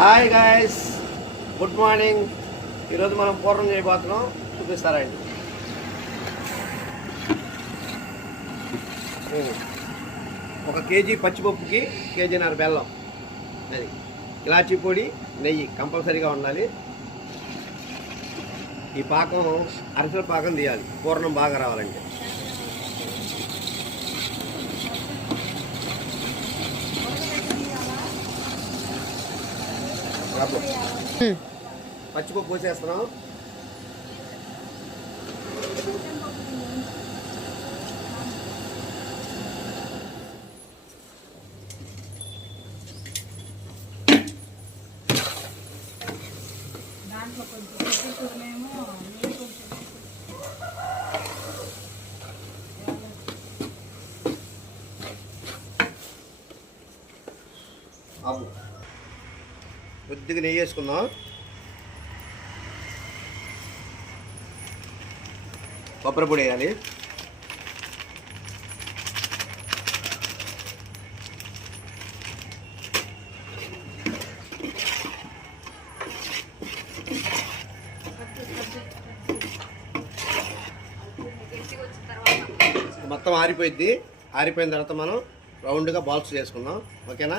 Hi guys, good morning. ఈరోజు మనం పూర్ణం చేయబోతున్నాం, చూపిస్తారండి. ఒక కేజీ పచ్చిపప్పుకి కేజీన్నర బెల్లం, అది ఇలాచీ పొడి, నెయ్యి కంపల్సరీగా ఉండాలి. ఈ పాకం అరిసెల పాకం తీయాలి పూర్ణం బాగా రావాలంటే. పచ్చిపప్పు పోసేస్తున్నాం. కొద్దిగా నెయ్యి వేసుకుందాం. కొబ్బరి పొడి వేయాలి. మొత్తం ఆరిపోయిద్ది. ఆరిపోయిన తర్వాత మనం రౌండ్గా బాల్స్ చేసుకుందాం, ఓకేనా?